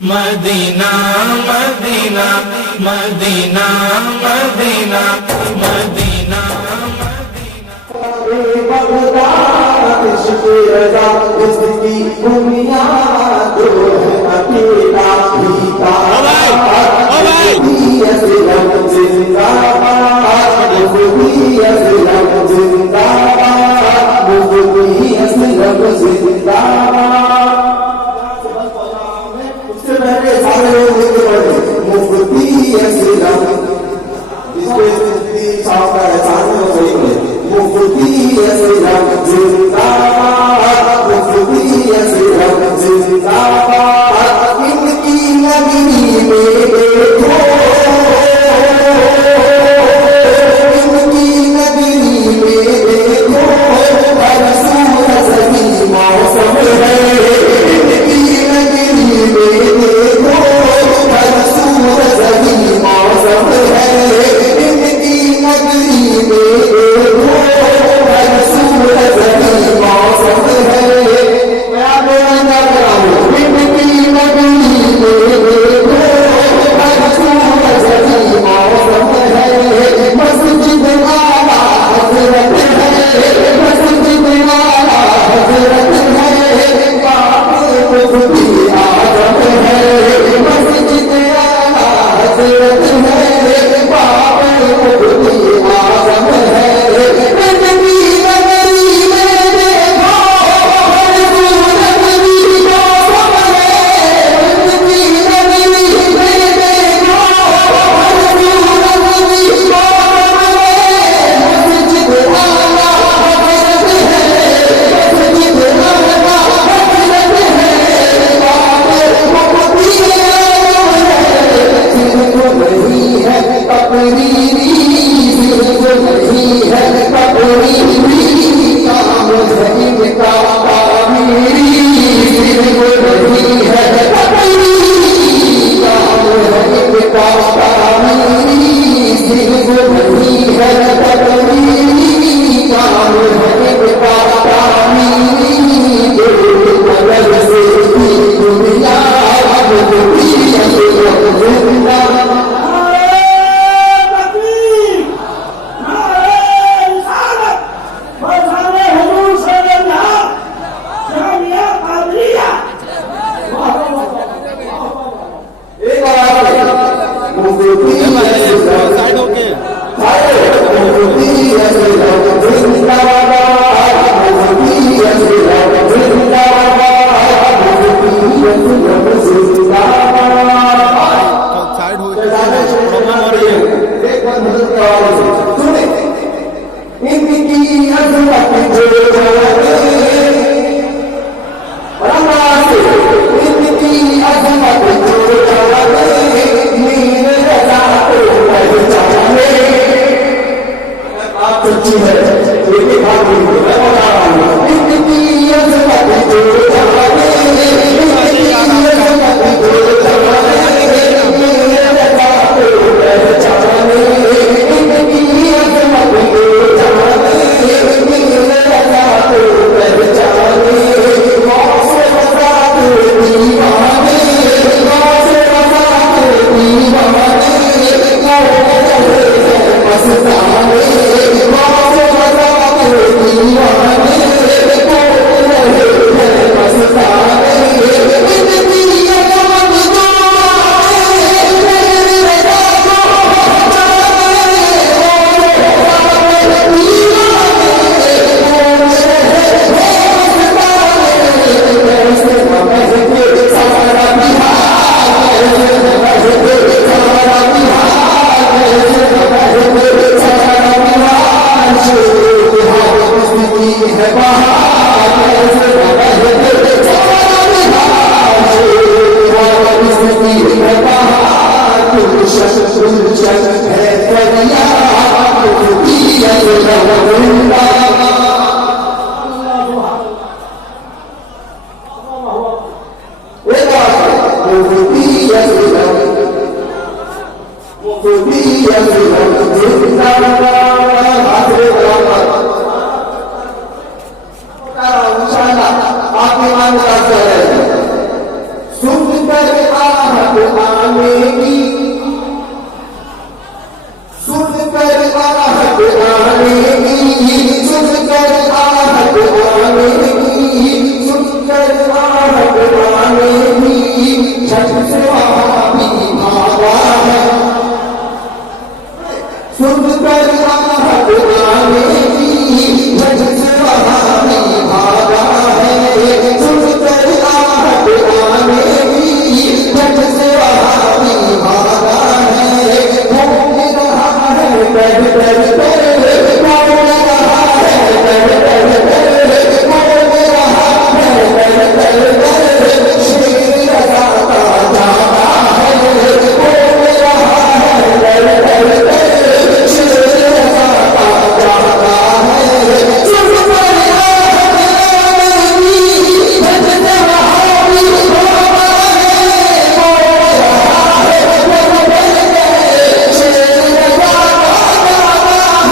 Medina Medina Medina Medina Medina इसकी बुनियाद अकेला आपके मान का आहट आनेगी, सुनकर आहट आनेगी, सुनकर आहट आनेगी, सुनकर आहट आनेगी, छठ से भी भागा है, सुनकर आहट आनेगी, छठ से भी भागा है, सुनकर आहट आनेगी, छठ से भी भागा है, घूम रहा है कर कर कर, घूम रहा है कर कर कर, घूम रहा है कर कर कर, शेर लगाता जाता है, घूम रहा है कर कर कर, शेर लगाता जाता है, सुनकर आहट आनेगी, छठ से भी भागा है, घूम रहा है कर कर कर, शेर लगाता जाता है,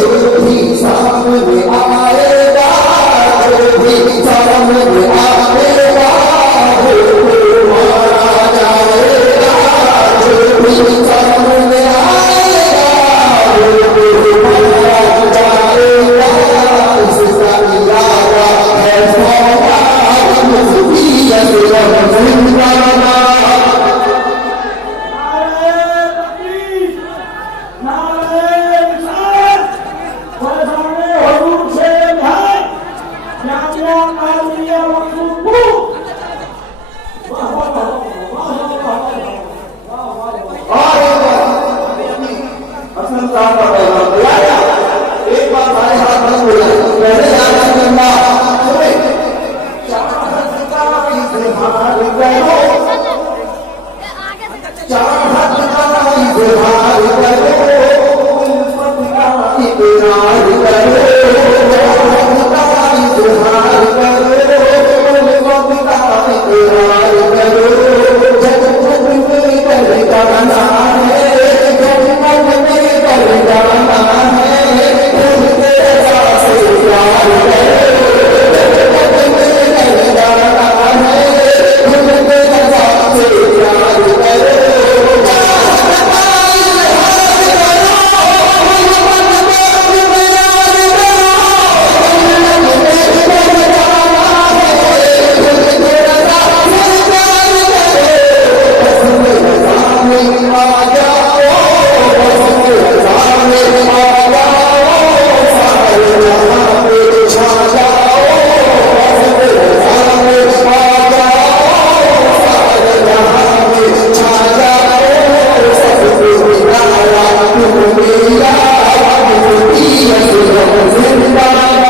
जो भी सामने आएगा, जो भी सामने आएगा, वो मारा जाएगा, जो भी सामने आएगा, वो मारा जाएगा, इसका इरादा है सौदा, मुझे जिंदाबाद। एक बार हमारे हाथ में बोला पहले जाना करना चाहत का इजहार करो, चाहत का इजहार करो, उल्फत का इकरार करो, चाहत का इजहार करो, उल्फत का इकरार करो, जगमग में कर जाना है, जगमग में कर जाना है, खुद के रजा से प्यार करो, जगमग में कर जाना है, खुद के रजा से प्यार करो, चाहत का इजहार करो, उल्फत का इकरार करो, जगमग में कर जाना है, खुद के रजा से प्यार करो, बस मेरे सामने आ जाओ, बस मेरे सामने आ जाओ, सारे जहां पे छा जाओ, बस मेरे सामने आ जाओ, सारे जहां पे छा जाओ, सबसे निराला तुम मेरा, मुझे जिंदाबाद।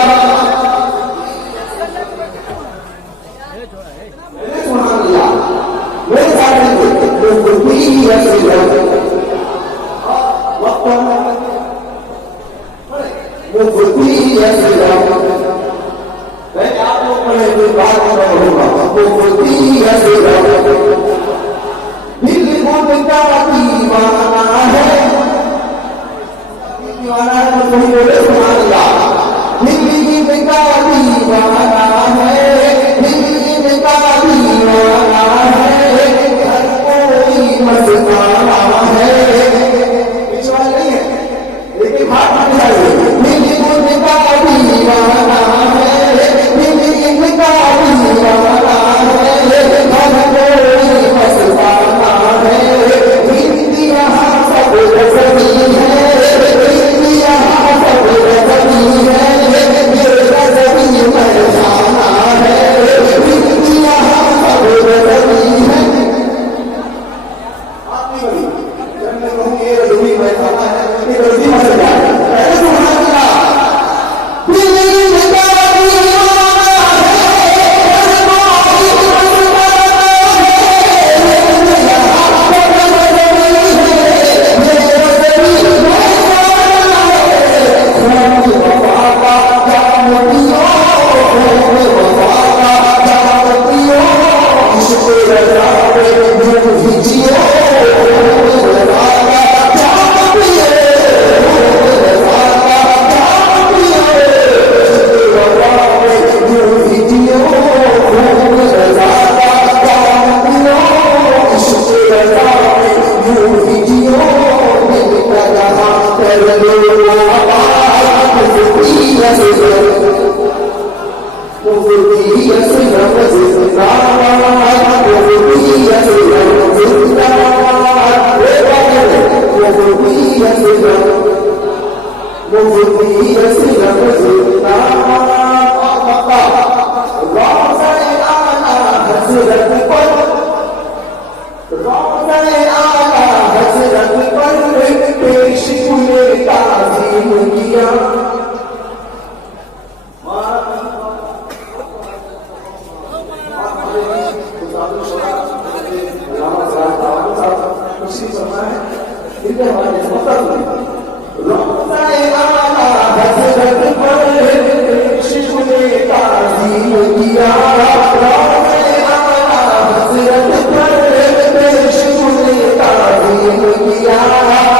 सुभान अल्लाह, मेरे सामने मुझे मैं आप लोग पढ़े जो बात कर रहा हूँ, दिल को दीवाना है, दीवाना है तो कोई बोले सुभान अल्लाह, दिल का दीवाना है, दिल का दीवाना है, हर कोई मस्ताना है, विश्वास नहीं है लेकिन बात नहीं है, दिल का दीवाना इनके हमारे मतलब रोज़ाए आला हज़रत पर इश्क़ ने ताज़ीम किया रोज़ाए आला हज़रत पर इश्क़ ने ताज़ीम किया